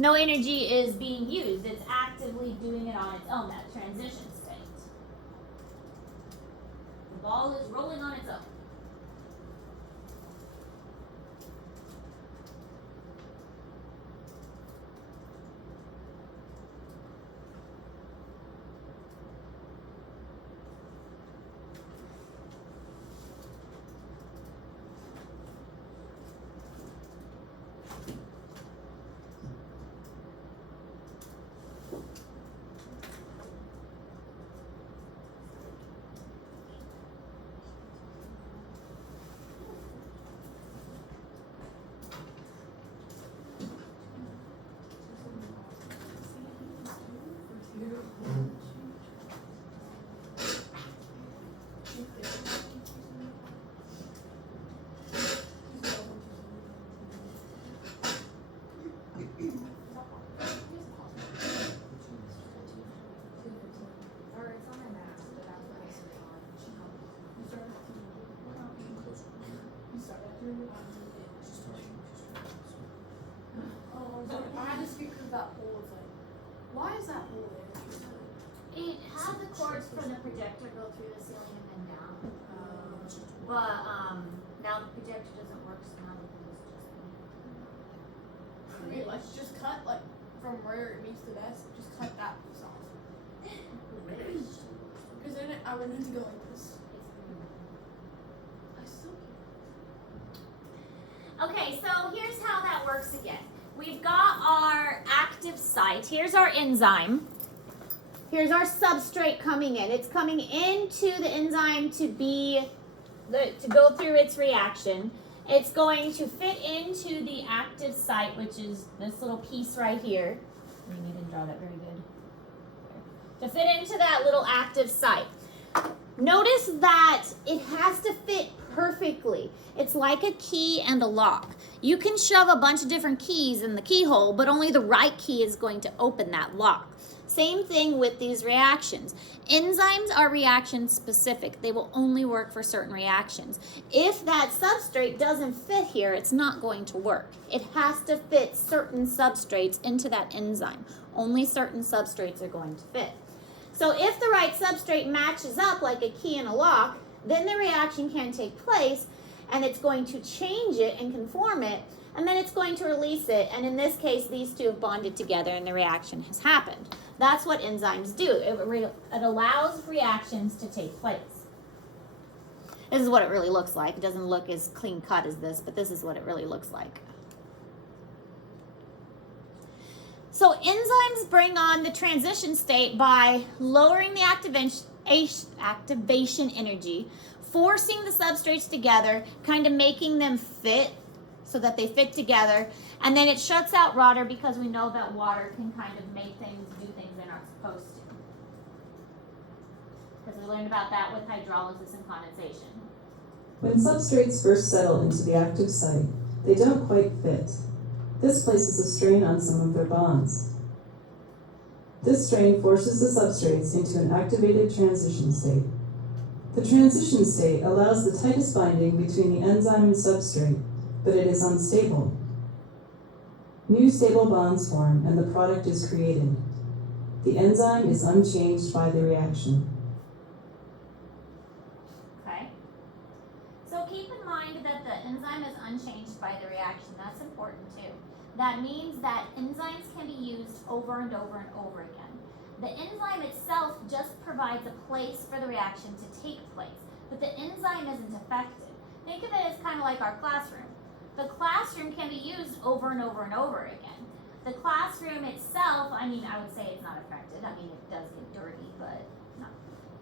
No energy is being used. It's actively doing it on its own, that transition state. The ball is rolling on its own. I had to speak because that hole is like, why is that hole there? It has the cords from the projector go through the ceiling and then down. But now the projector doesn't work, so now we can Wait, let's just cut like from where it meets the desk. Just cut that piece off. Because then I would have to go like this. I still can't. Okay, so here's how that works again. We've got our active site. Here's our enzyme. Here's our substrate coming in. It's coming into the enzyme to go through its reaction. It's going to fit into the active site, which is this little piece right here. Maybe didn't draw that very good. To fit into that little active site. Notice that it has to fit perfectly. It's like a key and a lock. You can shove a bunch of different keys in the keyhole, but only the right key is going to open that lock. Same thing with these reactions. Enzymes are reaction specific. They will only work for certain reactions. If that substrate doesn't fit here, it's not going to work. It has to fit certain substrates into that enzyme. Only certain substrates are going to fit. So if the right substrate matches up like a key and a lock, then the reaction can take place, and it's going to change it and conform it, and then it's going to release it, and in this case, these two have bonded together and the reaction has happened. That's what enzymes do. It allows reactions to take place. This is what it really looks like. It doesn't look as clean cut as this, but this is what it really looks like. So enzymes bring on the transition state by lowering the activation energy, forcing the substrates together, kind of making them fit so that they fit together, and then it shuts out water because we know that water can kind of make things do things they're not supposed to. Because we learned about that with hydrolysis and condensation. When substrates first settle into the active site, they don't quite fit. This places a strain on some of their bonds. This strain forces the substrates into an activated transition state. The transition state allows the tightest binding between the enzyme and substrate, but it is unstable. New stable bonds form and the product is created. The enzyme is unchanged by the reaction. Okay? So keep in mind that the enzyme is unchanged by the reaction. That's important too. That means that enzymes can be used over and over and over again. The enzyme itself just provides a place for the reaction to take place, but the enzyme isn't affected. Think of it as kind of like our classroom. The classroom can be used over and over and over again. The classroom itself, I mean, I would say it's not affected. I mean, it does get dirty, but no,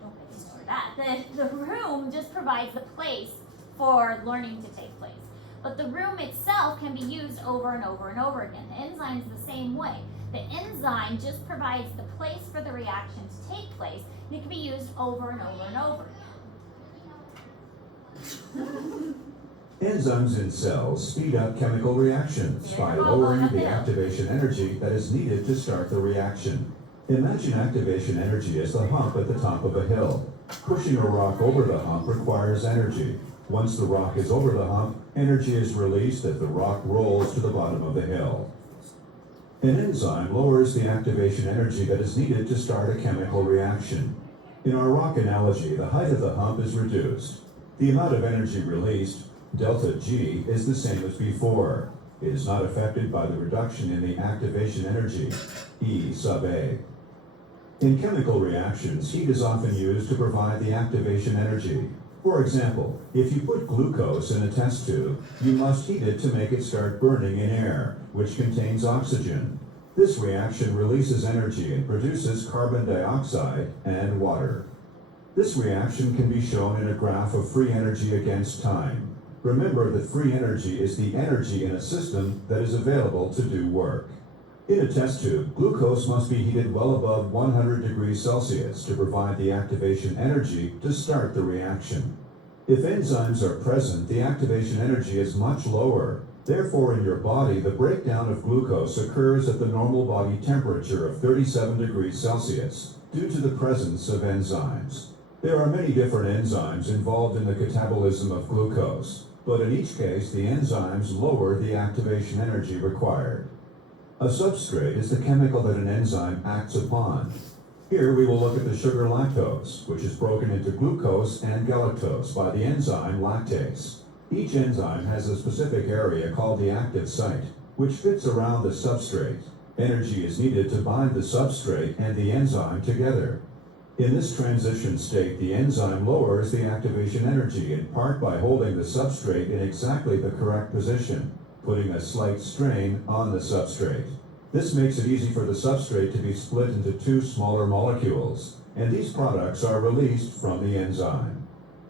don't make me ignore that. The room just provides the place for learning to take place. But the room itself can be used over and over and over again. The enzyme is the same way. The enzyme just provides the place for the reaction to take place, and it can be used over and over and over again. Enzymes in cells speed up chemical reactions by lowering the activation energy that is needed to start the reaction. Imagine activation energy as the hump at the top of a hill. Pushing a rock over the hump requires energy. Once the rock is over the hump, energy is released as the rock rolls to the bottom of the hill. An enzyme lowers the activation energy that is needed to start a chemical reaction. In our rock analogy, the height of the hump is reduced. The amount of energy released, delta G, is the same as before. It is not affected by the reduction in the activation energy, E sub A. In chemical reactions, heat is often used to provide the activation energy. For example, if you put glucose in a test tube, you must heat it to make it start burning in air, which contains oxygen. This reaction releases energy and produces carbon dioxide and water. This reaction can be shown in a graph of free energy against time. Remember that free energy is the energy in a system that is available to do work. In a test tube, glucose must be heated well above 100 degrees Celsius to provide the activation energy to start the reaction. If enzymes are present, the activation energy is much lower. Therefore, in your body, the breakdown of glucose occurs at the normal body temperature of 37 degrees Celsius due to the presence of enzymes. There are many different enzymes involved in the catabolism of glucose, but in each case, the enzymes lower the activation energy required. A substrate is the chemical that an enzyme acts upon. Here we will look at the sugar lactose, which is broken into glucose and galactose by the enzyme lactase. Each enzyme has a specific area called the active site, which fits around the substrate. Energy is needed to bind the substrate and the enzyme together. In this transition state, the enzyme lowers the activation energy, in part by holding the substrate in exactly the correct position, putting a slight strain on the substrate. This makes it easy for the substrate to be split into two smaller molecules, and these products are released from the enzyme.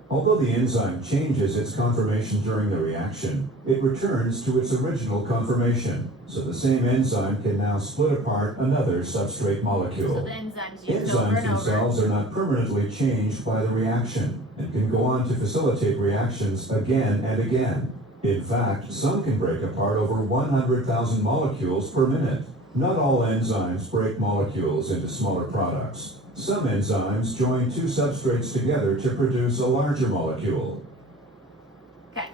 Although the enzyme changes its conformation during the reaction, it returns to its original conformation, so the same enzyme can now split apart another substrate molecule. So the enzymes used over Enzymes and over. themselves are not permanently changed by the reaction, and can go on to facilitate reactions again and again. In fact, some can break apart over 100,000 molecules per minute. Not all enzymes break molecules into smaller products. Some enzymes join two substrates together to produce a larger molecule. Okay,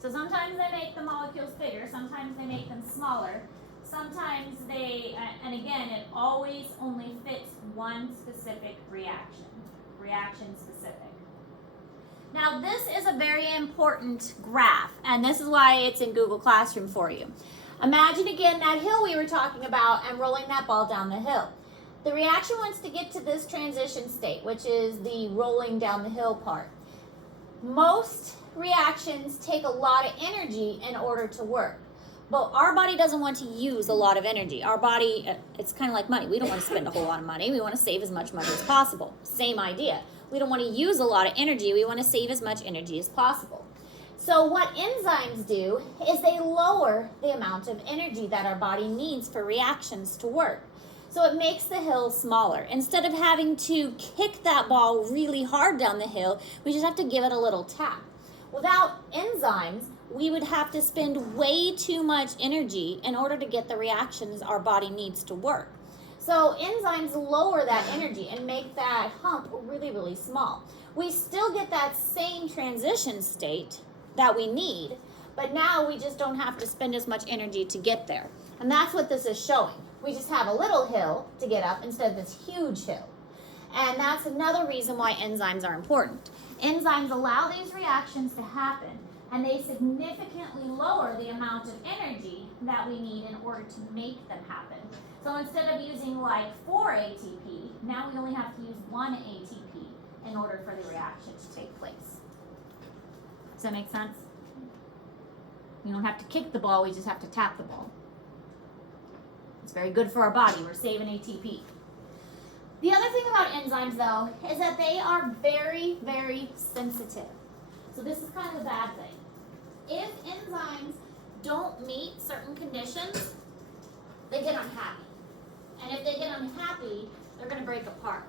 so sometimes they make the molecules bigger, sometimes they make them smaller, sometimes they, and again, it always only fits one specific reaction specific. Now this is a very important graph, and this is why it's in Google Classroom for you. Imagine again that hill we were talking about and rolling that ball down the hill. The reaction wants to get to this transition state, which is the rolling down the hill part. Most reactions take a lot of energy in order to work, but our body doesn't want to use a lot of energy. Our body, it's kind of like money. We don't want to spend a whole lot of money. We want to save as much money as possible. Same idea. We don't want to use a lot of energy. We want to save as much energy as possible. So what enzymes do is they lower the amount of energy that our body needs for reactions to work. So it makes the hill smaller. Instead of having to kick that ball really hard down the hill, we just have to give it a little tap. Without enzymes, we would have to spend way too much energy in order to get the reactions our body needs to work. So enzymes lower that energy and make that hump really, really small. We still get that same transition state that we need, but now we just don't have to spend as much energy to get there. And that's what this is showing. We just have a little hill to get up instead of this huge hill. And that's another reason why enzymes are important. Enzymes allow these reactions to happen, and they significantly lower the amount of energy that we need in order to make them happen. So instead of using like 4 ATP, now we only have to use 1 ATP in order for the reaction to take place. Does that make sense? We don't have to kick the ball, we just have to tap the ball. It's very good for our body. We're saving ATP. The other thing about enzymes, though, is that they are very, very sensitive. So this is kind of a bad thing. If enzymes don't meet certain conditions, they get unhappy. And if they get unhappy, they're going to break apart.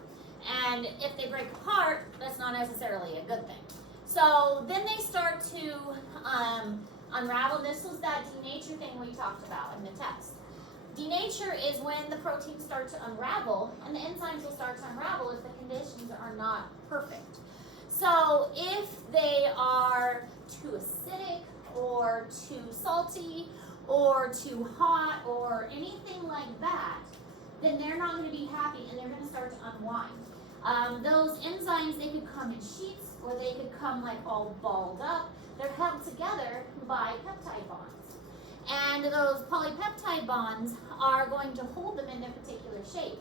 And if they break apart, that's not necessarily a good thing. So then they start to unravel. This was that denature thing we talked about in the test. Denature is when the proteins start to unravel, and the enzymes will start to unravel if the conditions are not perfect. So if they are too acidic or too salty or too hot or anything like that, then they're not going to be happy and they're going to start to unwind. Those enzymes, they could come in sheets or they could come like all balled up. They're held together by peptide bonds. And those polypeptide bonds are going to hold them in their particular shape.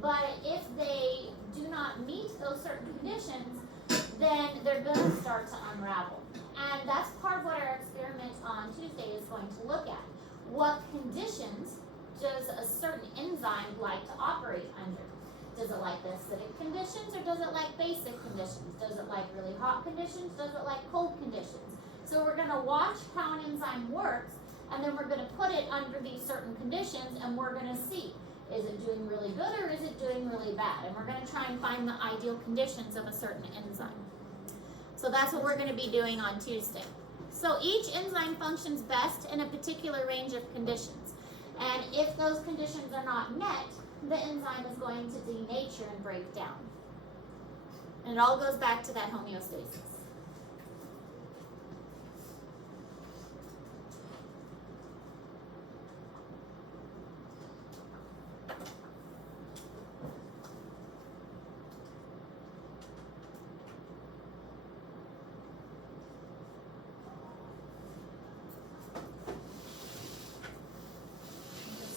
But if they do not meet those certain conditions, then they're going to start to unravel. And that's part of what our experiment on Tuesday is going to look at. What conditions does a certain enzyme like to operate under? Does it like the acidic conditions or does it like basic conditions? Does it like really hot conditions? Does it like cold conditions? So we're going to watch how an enzyme works, and then we're going to put it under these certain conditions, and we're going to see, is it doing really good or is it doing really bad? And we're going to try and find the ideal conditions of a certain enzyme. So that's what we're going to be doing on Tuesday. So each enzyme functions best in a particular range of conditions. And if those conditions are not met, the enzyme is going to denature and break down. And it all goes back to that homeostasis.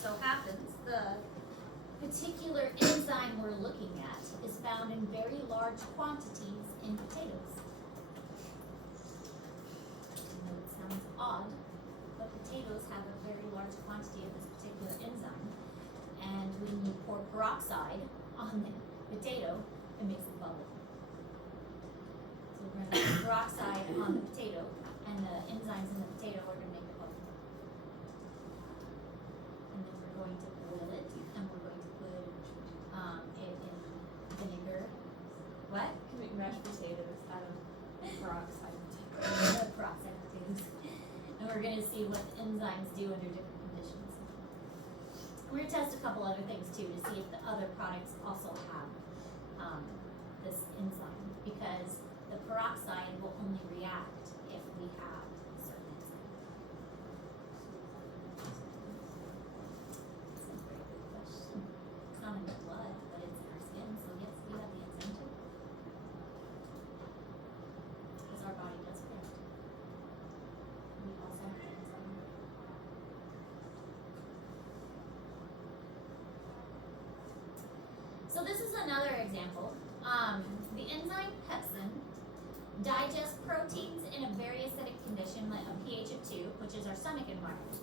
So happens, the particular enzyme we're looking at is found in very large quantities in potatoes. I know it sounds odd, but potatoes have a very large quantity of this particular enzyme. And when you pour peroxide on the potato, it makes it bubble. So we're going to put peroxide on the potato, and the enzymes in the potato are going to make it bubble. And then we're going to boil it, and we're going to put it in vinegar. What? You can make mashed potatoes out of peroxide. Peroxide potatoes. And we're going to see what the enzymes do under different conditions. We're going to test a couple other things too to see if the other products also have this enzyme, because the peroxide will only react if we have a certain enzyme. That's a very good question. It's not in the blood, but it's in our skin, so yes, we have the enzyme too. Because our body does react. We also have the enzyme. So this is another example. The enzyme pepsin digests proteins in a very acidic condition, like a pH of 2, which is our stomach environment.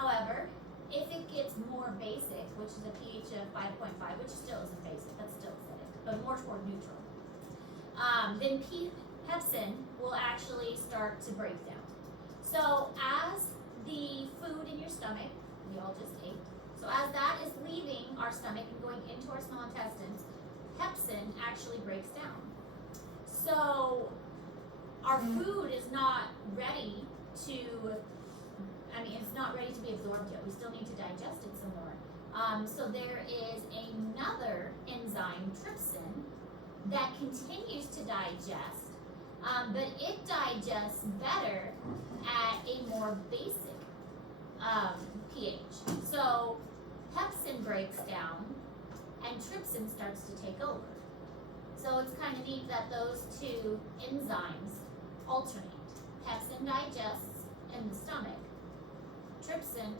However, if it gets more basic, which is a pH of 5.5, which still isn't basic, that's still acidic, but more toward neutral, then pepsin will actually start to break down. So as the food in your stomach, we all just ate, so as that is leaving our stomach and going into our small intestines, pepsin actually breaks down. So our food is not ready to, it's not ready to be absorbed yet. We still need to digest it some more. So there is another enzyme, trypsin, that continues to digest, but it digests better at a more basic pH. So pepsin breaks down and trypsin starts to take over. So it's kind of neat that those two enzymes alternate. Pepsin digests in the stomach. Trypsin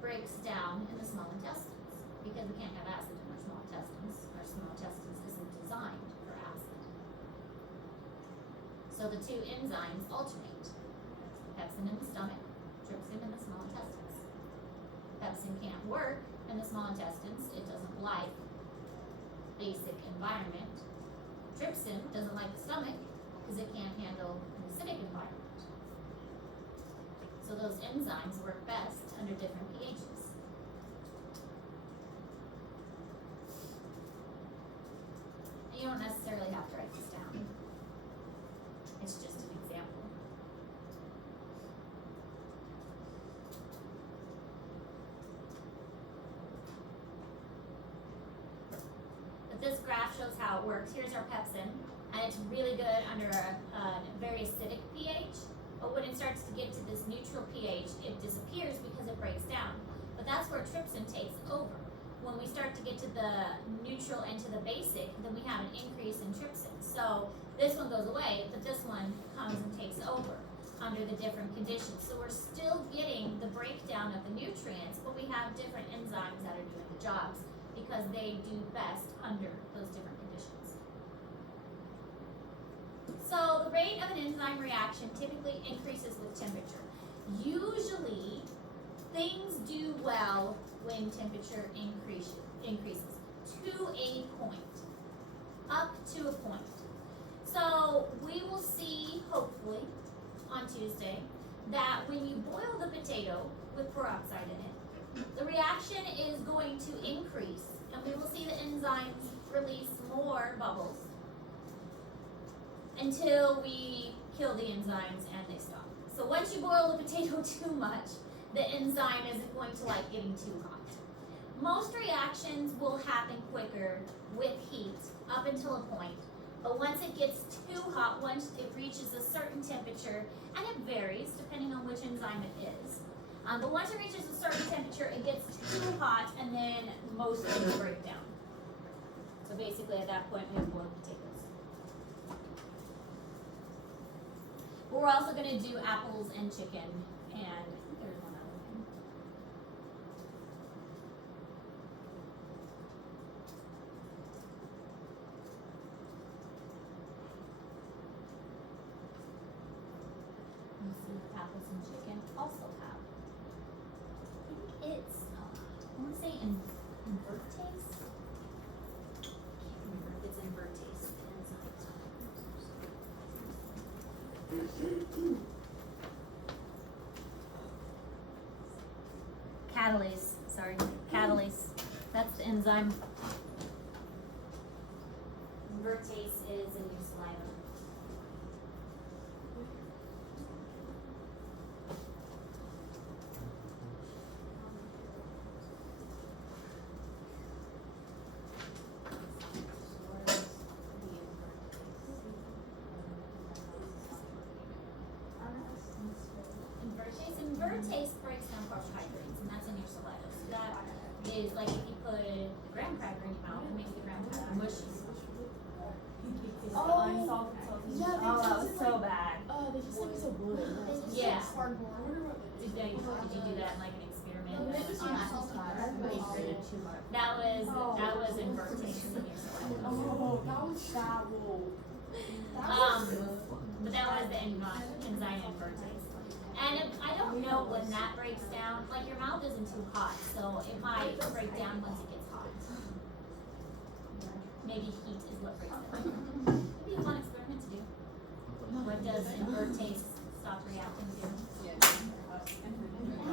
breaks down in the small intestines, because we can't have acid in our small intestines. Our small intestines isn't designed for acid. So the two enzymes alternate. Pepsin in the stomach, trypsin in the small intestines. Pepsin can't work in the small intestines. It doesn't like basic environment. Trypsin doesn't like the stomach because it can't handle an acidic environment. So those enzymes work best under different pHs. And you don't necessarily have to write this down. It's just an example. But this graph shows how it works. Here's our pepsin, and it's really good under a very acidic pH, But when it starts to get to this neutral pH, it disappears because it breaks down. But that's where trypsin takes over. When we start to get to the neutral and to the basic, then we have an increase in trypsin. So this one goes away, but this one comes and takes over under the different conditions. So we're still getting the breakdown of the nutrients, but we have different enzymes that are doing the jobs because they do best under those different conditions. So the rate of an enzyme reaction typically increases with temperature. Usually, things do well when temperature increases to a point, up to a point. So we will see, hopefully, on Tuesday, that when you boil the potato with peroxide in it, the reaction is going to increase, and we will see the enzymes release more bubbles until we kill the enzymes and they stop. So once you boil the potato too much, the enzyme isn't going to like getting too hot. Most reactions will happen quicker with heat up until a point, but once it gets too hot, once it reaches a certain temperature, and it varies depending on which enzyme it is, but once it reaches a certain temperature, it gets too hot, and then most things break down. So basically at that point, we have boiled potatoes. But we're also going to do apples and chicken, and there's one other thing. Let's see what apples and chicken also have. I think it's, I want to say invertase. I can't remember if it's invertase. Catalase, sorry, catalase. That's the enzyme. Invertase is in your saliva. Invertase breaks down carbohydrates, and that's in your saliva. So that is like if you put a graham cracker in your mouth, it makes the graham cracker mushy. Oh, Oh, yeah, that was so bad. they just think it's a wood. Yeah. Cardboard. Did you do that in like an experiment? No, they just use That was invertase in your saliva. Oh, that was that wool. But that was the enzyme invertase. And I don't know when that breaks down. Like your mouth isn't too hot, so it might break down once it gets hot. Maybe heat is what breaks it down. It'd be a fun experiment to do. What does invertase stop reacting to?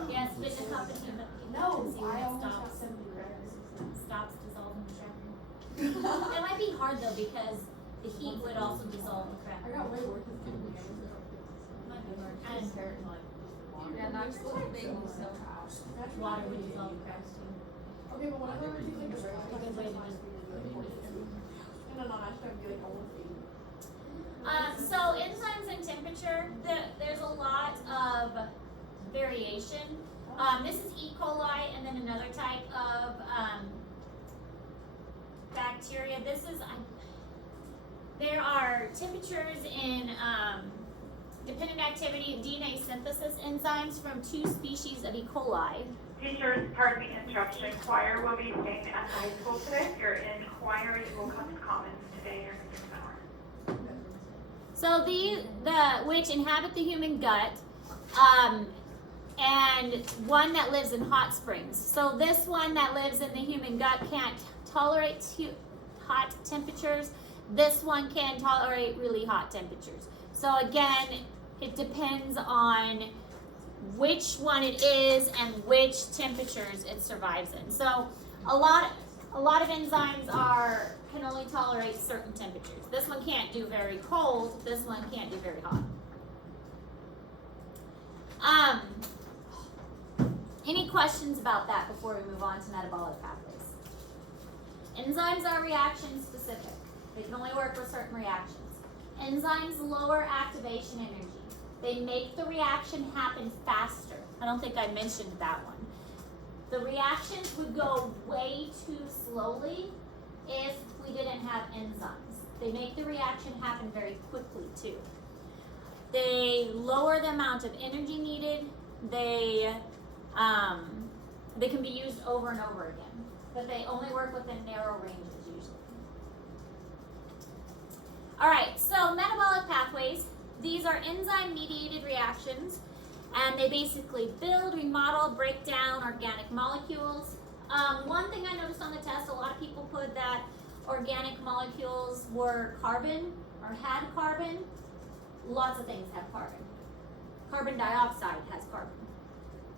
Yes, spit in a cup and heat up. No, See when I it almost stops. got 70 crackers. Stops dissolving the cracker. It might be hard though because the heat would also dissolve the I cracker. got way worse. Might be hard. And Yeah, not just little bagels, so. water would dissolve the cracks too. Okay, but whenever we do like the regular, Like a way to just- no, I just gotta be like almost 80. So enzymes and temperature, there's a lot of variation. This is E. coli, and then another type of bacteria. There are temperatures in dependent activity and DNA synthesis enzymes from 2 species of E. coli. Teachers, pardon the interruption. Choir will be staying at the high school today. If you're in choir, you will come to Commons today during the 6th hour. So which inhabit the human gut, and one that lives in hot springs. So this one that lives in the human gut can't tolerate hot temperatures. This one can tolerate really hot temperatures. So again, it depends on which one it is and which temperatures it survives in. So a lot of enzymes can only tolerate certain temperatures. This one can't do very cold. This one can't do very hot. Any questions about that before we move on to metabolic pathways? Enzymes are reaction specific. They can only work with certain reactions. Enzymes lower activation energy. They make the reaction happen faster. I don't think I mentioned that one. The reactions would go way too slowly if we didn't have enzymes. They make the reaction happen very quickly too. They lower the amount of energy needed. They can be used over and over again, but they only work within narrow ranges usually. All right, so metabolic pathways. These are enzyme-mediated reactions, and they basically build, remodel, break down organic molecules. One thing I noticed on the test, a lot of people put that organic molecules were carbon or had carbon. Lots of things have carbon. Carbon dioxide has carbon.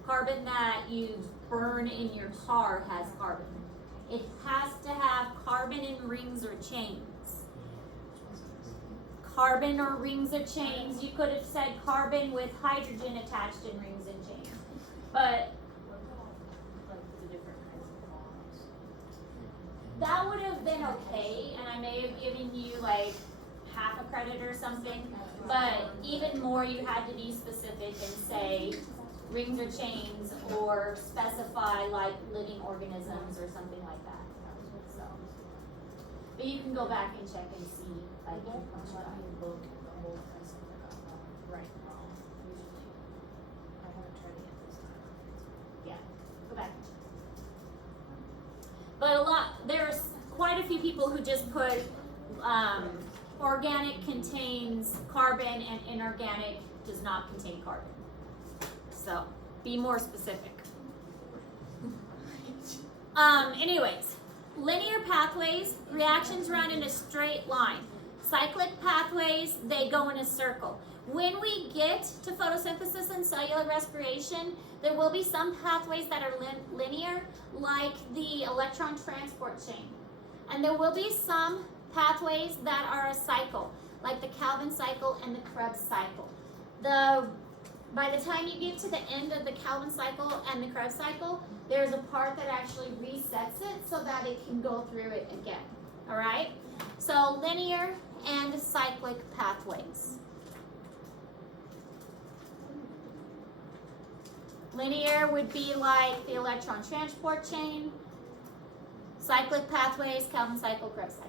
Carbon that you burn in your car has carbon. It has to have carbon in rings or chains. Carbon or rings or chains, you could have said carbon with hydrogen attached in rings and chains. But that would have been okay, and I may have given you like half a credit or something, but even more you had to be specific and say rings or chains or specify like living organisms or something like that. So, but you can go back and check and see like if you punch it out. Yeah, go back and check. But there's quite a few people who just put organic contains carbon and inorganic does not contain carbon. So be more specific. Anyways, linear pathways, reactions run in a straight line. Cyclic pathways, they go in a circle. When we get to photosynthesis and cellular respiration, there will be some pathways that are linear, like the electron transport chain. And there will be some pathways that are a cycle, like the Calvin cycle and the Krebs cycle. By the time you get to the end of the Calvin cycle and the Krebs cycle, there's a part that actually resets it so that it can go through it again. All right? So linear and cyclic pathways. Linear would be like the electron transport chain. Cyclic pathways, Calvin cycle, Krebs cycle.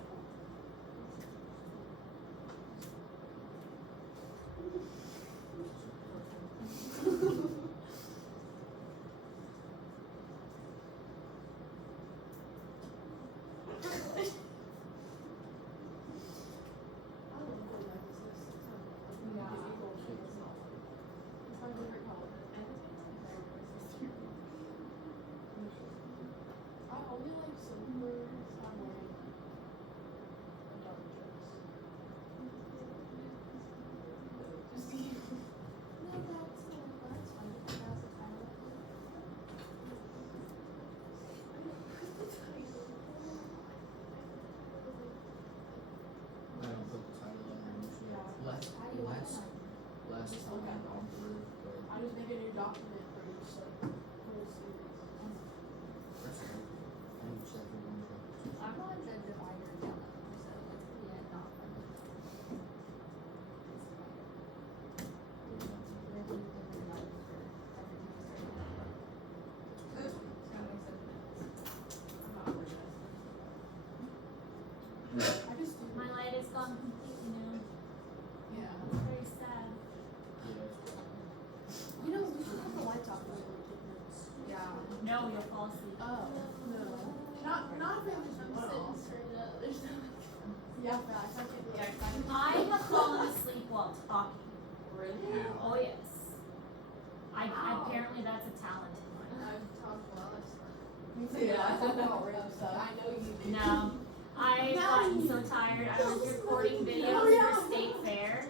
I just make a new document for each whole series. I'm not the divider down so yeah, not I just do. My light is gone completely now. Yeah. It's very sad. You know, we should have the lights off when we take notes. Yeah. No, you'll fall asleep. Oh, no. Not if it was sitting straight up. There's no. Yeah, facts. I can't do it. I have fallen asleep while talking. Really? Oh yes. Apparently that's a talent of mine. I've talked while I slept. Me too. I talk about random stuff. I know you do. No. I've gotten so tired. I was recording videos for State Fair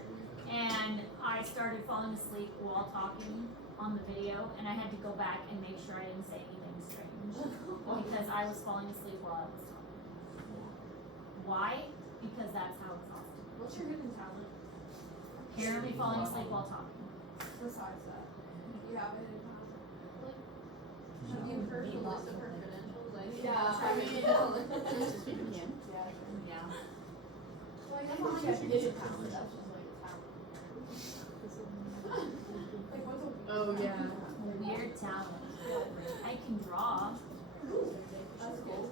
and I started falling asleep while talking on the video and I had to go back and make sure I didn't say anything strange because I was falling asleep while I was talking. Why? Because that's how exhausted. What's your hidden talent? Apparently falling asleep while talking. Besides that, you have a hidden talent. Have you heard the list of her credentials? Like, yeah, I mean, yeah. Yeah. Like, I thought you had hidden talent. That's just like a talent. Oh yeah. Weird talent. I can draw. That's cool.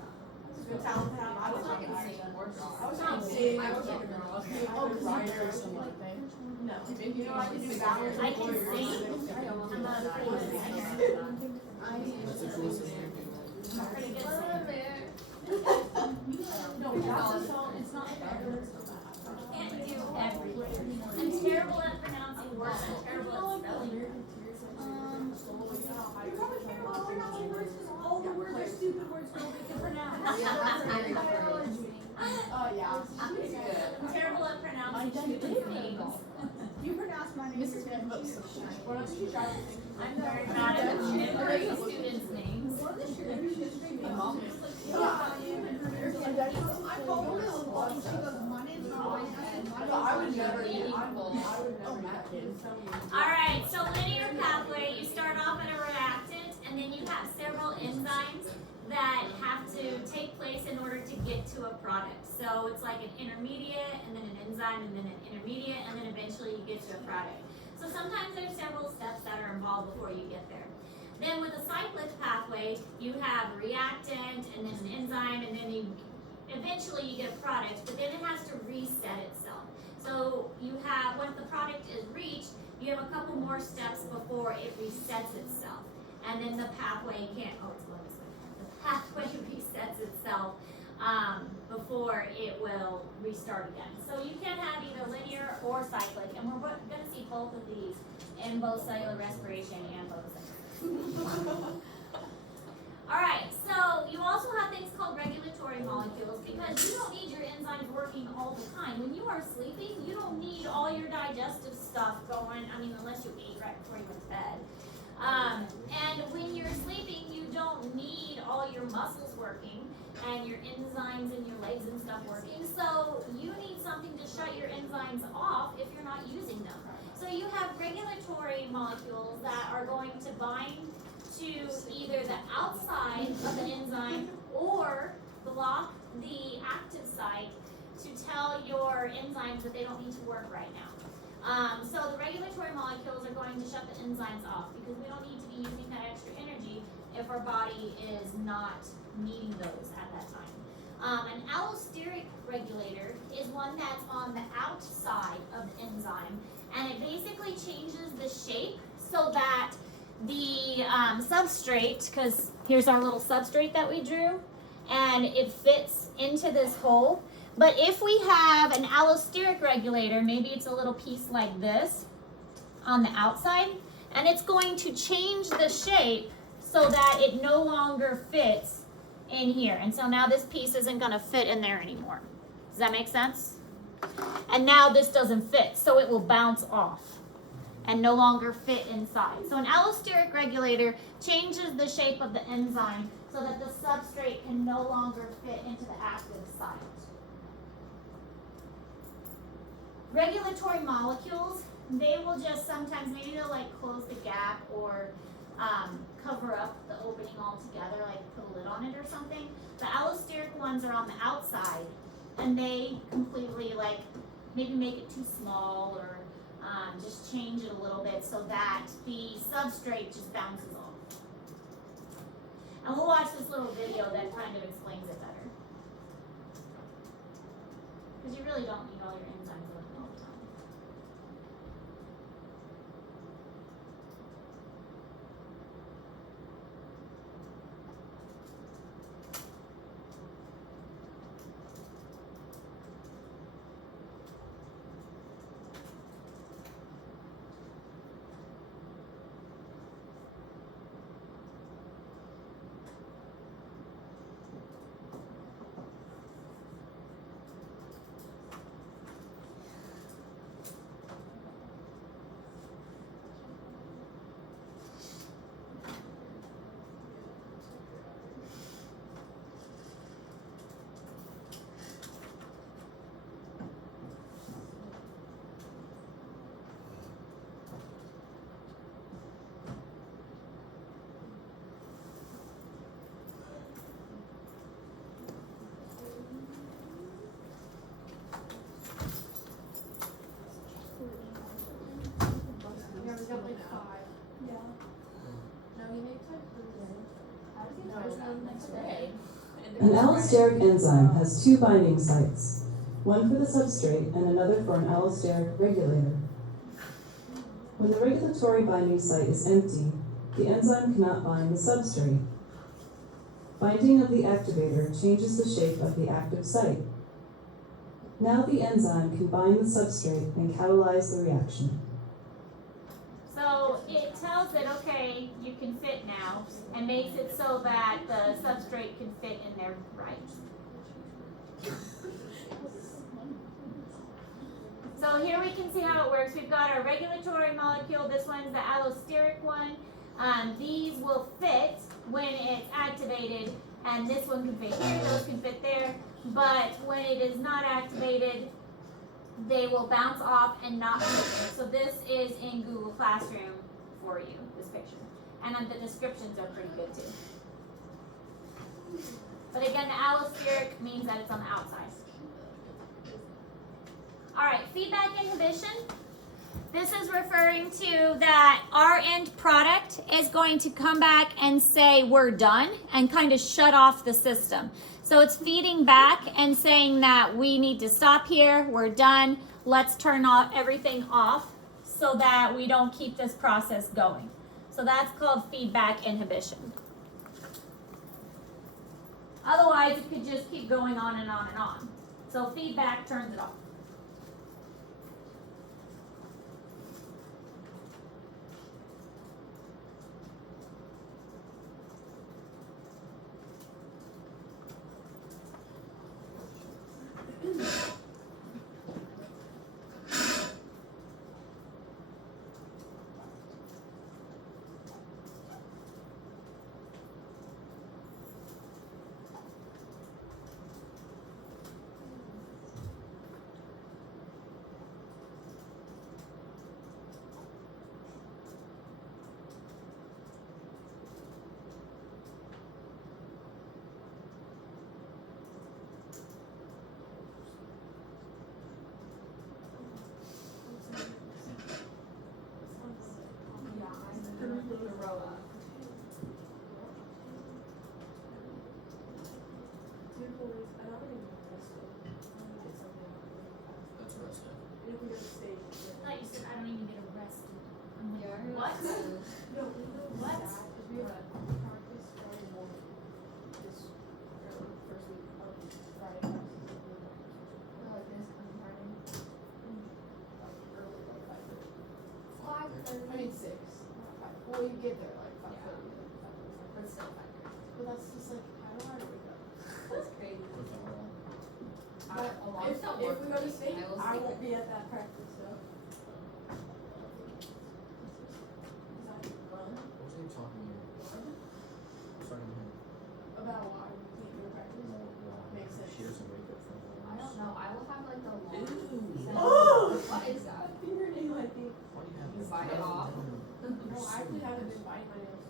Good talent to have. I was like insane or draw. I was not insane. I was like a girl. Oh, writer or something like that. No. You know, I can do battles. I can sing. I'm not a good singer. That's the coolest thing you can do. I'm a pretty good singer. No, that's a song. It's not fair. Can't do everything. I'm terrible at pronouncing words. I'm terrible at spelling. You probably can't pronounce the words because all the words are stupid words nobody can pronounce. Oh yeah. I'm terrible at pronouncing stupid names. You pronounce my name. Mrs. Memphis. Why don't you try to think? I'm very bad at remembering students' names. My mom is. I called her little boy. She goes, my name's not I would never do it. I would never have kids. Alright, so linear pathway, you start off at a reactant and then you have several enzymes that have to take place in order to get to a product. So it's like an intermediate and then an enzyme and then an intermediate and then eventually you get to a product. So sometimes there's several steps that are involved before you get there. Then with a cyclic pathway, you have reactant and then an enzyme and then eventually you get a product, but then it has to reset itself. So you have, once the product is reached, you have a couple more steps before it resets itself. And then the pathway can't, oh, it's going this way. The pathway resets itself before it will restart again. So you can have either linear or cyclic, and we're going to see both of these in both cellular respiration and photosynthesis. Alright, so you also have things called regulatory molecules because you don't need your enzymes working all the time. When you are sleeping, you don't need all your digestive stuff going, I mean, unless you ate right before you went to bed. And when you're sleeping, you don't need all your muscles working and your enzymes and your legs and stuff working. So you need something to shut your enzymes off if you're not using them. So you have regulatory molecules that are going to bind to either the outside of the enzyme or block the active site to tell your enzymes that they don't need to work right now. So the regulatory molecules are going to shut the enzymes off because we don't need to be using that extra energy if our body is not needing those at that time. An allosteric regulator is one that's on the outside of the enzyme, and it basically changes the shape so that the substrate, because here's our little substrate that we drew, and it fits into this hole. But if we have an allosteric regulator, maybe it's a little piece like this on the outside, and it's going to change the shape so that it no longer fits in here. And so now this piece isn't going to fit in there anymore. Does that make sense? And now this doesn't fit, so it will bounce off and no longer fit inside. So an allosteric regulator changes the shape of the enzyme so that the substrate can no longer fit into the active site. Regulatory molecules, they will just sometimes, maybe they'll like close the gap or cover up the opening altogether, like put a lid on it or something. The allosteric ones are on the outside and they completely like maybe make it too small or just change it a little bit so that the substrate just bounces off. And we'll watch this little video that kind of explains it better. Because you really don't need all your enzymes working all the time. An allosteric enzyme has two binding sites, one for the substrate and another for an allosteric regulator. When the regulatory binding site is empty, the enzyme cannot bind the substrate. Binding of the activator changes the shape of the active site. Now the enzyme can bind the substrate and catalyze the reaction. So it tells it, okay, you can fit now, and makes it so that the substrate can fit in there right. So here we can see how it works. We've got our regulatory molecule. This one's the allosteric one. These will fit when it's activated, and this one can fit here, those can fit there. But when it is not activated, they will bounce off and not fit there. So this is in Google Classroom for you, this picture. And the descriptions are pretty good too. But again, the allosteric means that it's on the outside. Alright, feedback inhibition. This is referring to that our end product is going to come back and say we're done and kind of shut off the system. So it's feeding back and saying that we need to stop here, we're done, let's turn everything off so that we don't keep this process going. So that's called feedback inhibition. Otherwise, it could just keep going on and on and on. So feedback turns it off. That's roasted. I thought you said I don't even get arrested. I'm like, what? What? I mean 6. Well, you get there like 5:30. But still 5:30. But that's just like, how do I wake up? That's crazy. But if we go to state, I won't be at that practice, so. Is that fun? What was he talking here? Starting here. About why we can't go to practice? Makes sense. She doesn't wake up from I don't know. I will have like the long. Oh! What is that? Fingernail, I think. Why do you have You that? bite it off? No, I actually haven't been biting my nails.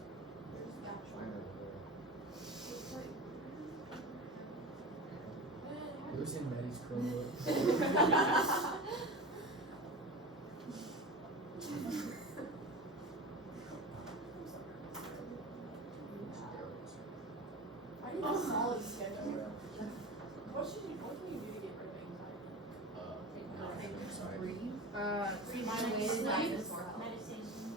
They're just that short. It's like. You ever seen Maddie's curl up? I need a solid schedule. What can you do to get rid of anxiety? Breathe. Breathe Meditation. Meditation.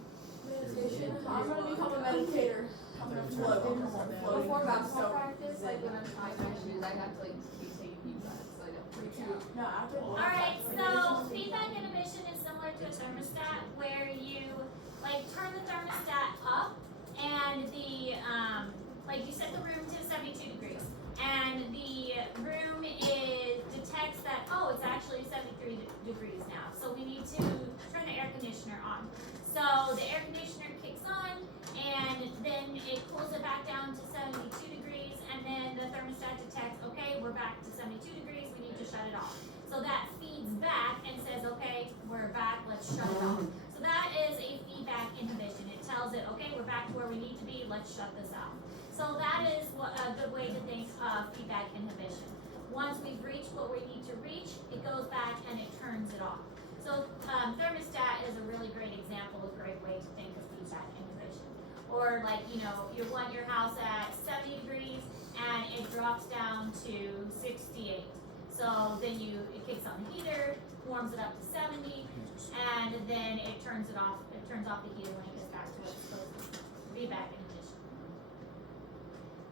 Meditation. I'm gonna become a meditator. I'm gonna float. Floating. Before basketball So- practice, like when I'm tying my shoes, I have to like keep taking deep breaths so I don't freak out. No, after. Alright, so feedback inhibition is similar to a thermostat where you like turn the thermostat up and the like you set the room to 72 degrees and the room detects that it's actually 73 degrees now. So we need to turn the air conditioner on. So the air conditioner kicks on and then it cools it back down to 72 degrees and then the thermostat detects, okay, we're back to 72 degrees, we need to shut it off. So that feeds back and says, okay, we're back, let's shut it off. So that is a feedback inhibition. It tells it, okay, we're back to where we need to be, let's shut this out. So that is a good way to think of feedback inhibition. Once we've reached what we need to reach, it goes back and it turns it off. So thermostat is a really great example, a great way to think of feedback inhibition. Or like, you want your house at 70 degrees and it drops down to 68. So then it kicks on the heater, warms it up to 70, and then it turns off the heater when it gets back to what it's supposed to be back in ignition.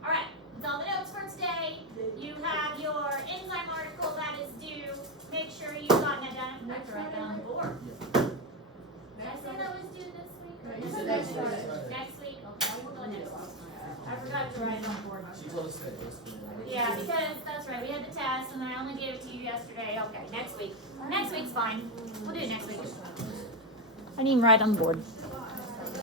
Alright, that's all the notes for today. You have your enzyme article that is due. Make sure you've gotten that done. I have to write that on the board. Did I say that was due this week? Or You said next week. Next week? Okay, we'll go next week. I forgot to write it on the board. She told us that yesterday. Yeah, because that's right, we had the test and I only gave it to you yesterday. Okay, next week. Next week's fine. We'll do it next week. I didn't even write on the board.